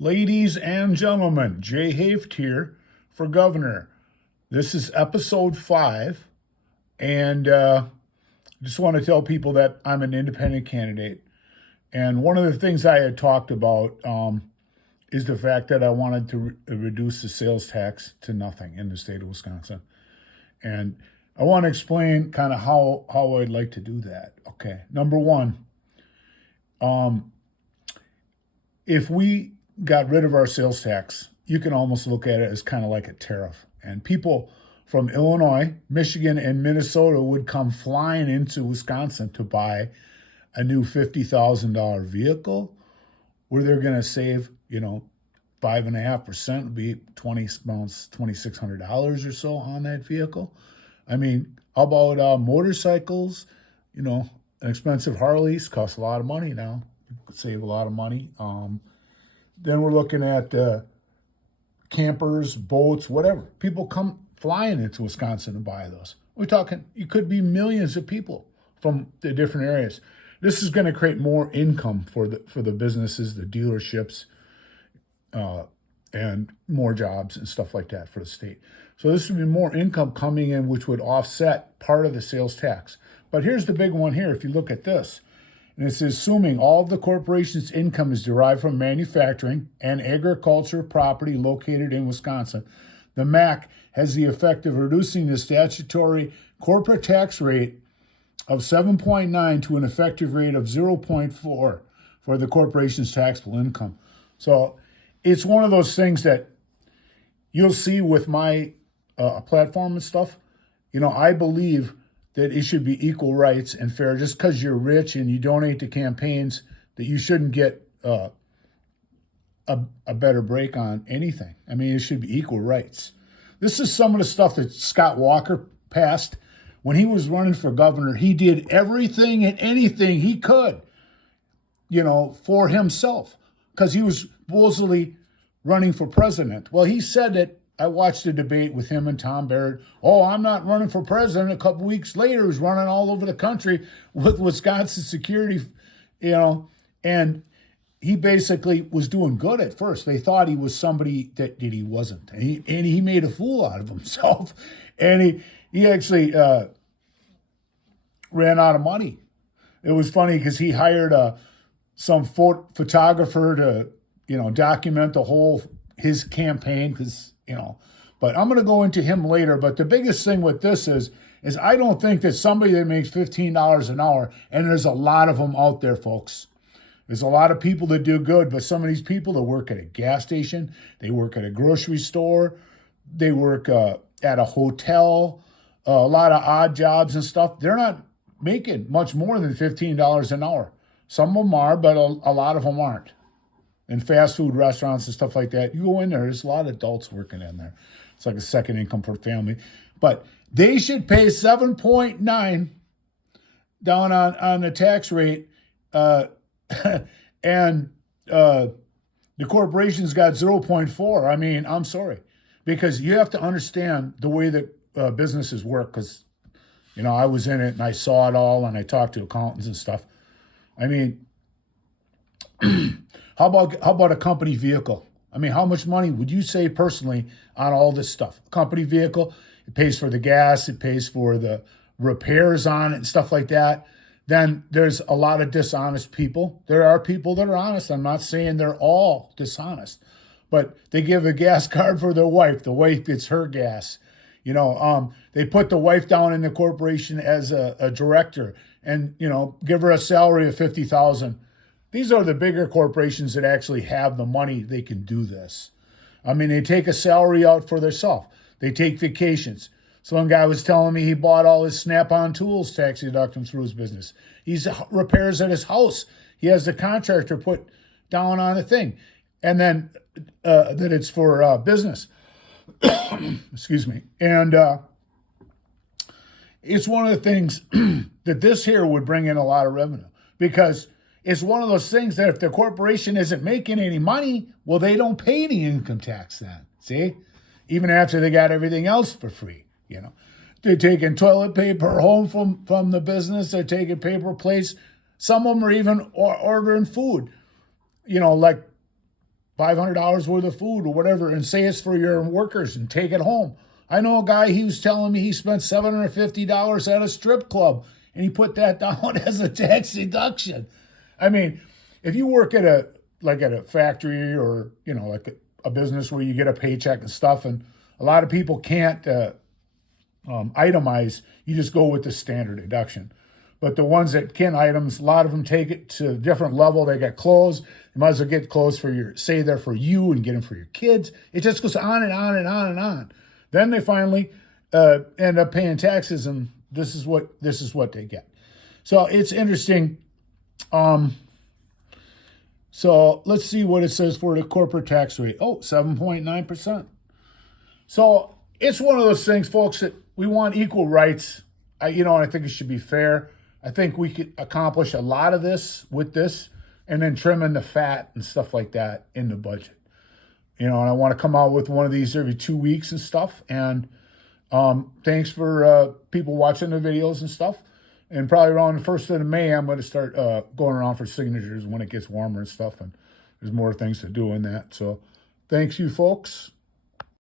Ladies and gentlemen, Jay Hoeft here for governor. This is episode 5, and just want to tell people that I'm an independent candidate. And one of the things I had talked about is the fact that I wanted to reduce the sales tax to nothing in the state of Wisconsin. And I want to explain kind of how I'd like to do that. Okay, number one, um, if we got rid of our sales tax, you can almost look at it as kind of like a tariff. And people from Illinois, Michigan, and Minnesota would come flying into Wisconsin to buy a new $50,000 vehicle where they're going to save, 5.5% would be $2,600 or so on that vehicle. I mean, how about motorcycles? An expensive Harleys cost a lot of money now. You could save a lot of money. Then we're looking at campers, boats, whatever. People come flying into Wisconsin to buy those. We're talking, it could be millions of people from the different areas. This is going to create more income for the businesses, the dealerships, and more jobs and stuff like that for the state. So this would be more income coming in, which would offset part of the sales tax. But here's the big one here. If you look at this, and it's assuming all of the corporation's income is derived from manufacturing and agriculture property located in Wisconsin, the MAC has the effect of reducing the statutory corporate tax rate of 7.9 to an effective rate of 0.4 for the corporation's taxable income. So it's one of those things that you'll see with my platform and stuff. I believe that it should be equal rights and fair. Just because you're rich and you donate to campaigns, that you shouldn't get a better break on anything. I mean, it should be equal rights. This is some of the stuff that Scott Walker passed. When he was running for governor, he did everything and anything he could, for himself, because he was supposedly running for president. Well, he said that. I watched a debate with him and Tom Barrett. Oh, I'm not running for president. A couple weeks later, he's running all over the country with Wisconsin security, and he basically was doing good at first. They thought he was somebody that he wasn't. And he made a fool out of himself. And he actually ran out of money. It was funny because he hired some photographer to, document his campaign because, but I'm going to go into him later. But the biggest thing with this is I don't think that somebody that makes $15 an hour, and there's a lot of them out there, folks. There's a lot of people that do good, but some of these people that work at a gas station, they work at a grocery store, they work at a hotel, a lot of odd jobs and stuff. They're not making much more than $15 an hour. Some of them are, but a lot of them aren't. And fast food restaurants and stuff like that. You go in there, there's a lot of adults working in there. It's like a second income for family. But they should pay 7.9 down on the tax rate. And the corporation's got 0.4. I mean, I'm sorry. Because you have to understand the way that businesses work. Because, I was in it and I saw it all and I talked to accountants and stuff. I mean, how about a company vehicle? I mean, how much money would you save personally on all this stuff? A company vehicle, it pays for the gas, it pays for the repairs on it and stuff like that. Then there's a lot of dishonest people. There are people that are honest. I'm not saying they're all dishonest, but they give a gas card for their wife. The wife gets her gas. They put the wife down in the corporation as a director and, give her a salary of $50,000. These are the bigger corporations that actually have the money. They can do this. I mean, they take a salary out for themselves. They take vacations. Some guy was telling me he bought all his Snap-on tools tax deduction through his business. He's repairs at his house. He has the contractor put down on a thing. And then that it's for business. Excuse me. And it's one of the things that this here would bring in a lot of revenue because it's one of those things that if the corporation isn't making any money, well, they don't pay any income tax then. See? Even after they got everything else for free, They're taking toilet paper home from the business. They're taking paper plates. Some of them are even ordering food, like $500 worth of food or whatever and say it's for your workers and take it home. I know a guy, he was telling me he spent $750 at a strip club and he put that down as a tax deduction. I mean, if you work at a factory or, like a business where you get a paycheck and stuff, and a lot of people can't itemize, you just go with the standard deduction. But the ones that can items, a lot of them take it to a different level. They get clothes. You might as well get clothes say they're for you and get them for your kids. It just goes on and on and on and on. Then they finally end up paying taxes, and this is what they get. So it's interesting. So let's see what it says for the corporate tax rate. 7.9%. So it's one of those things, folks, that we want equal rights. I think it should be fair. I think we could accomplish a lot of this with this, and then trimming the fat and stuff like that in the budget. And I want to come out with one of these every 2 weeks and stuff. And thanks for people watching the videos and stuff. And probably around the 1st of May, I'm going to start going around for signatures when it gets warmer and stuff. And there's more things to do in that. So thanks, you folks.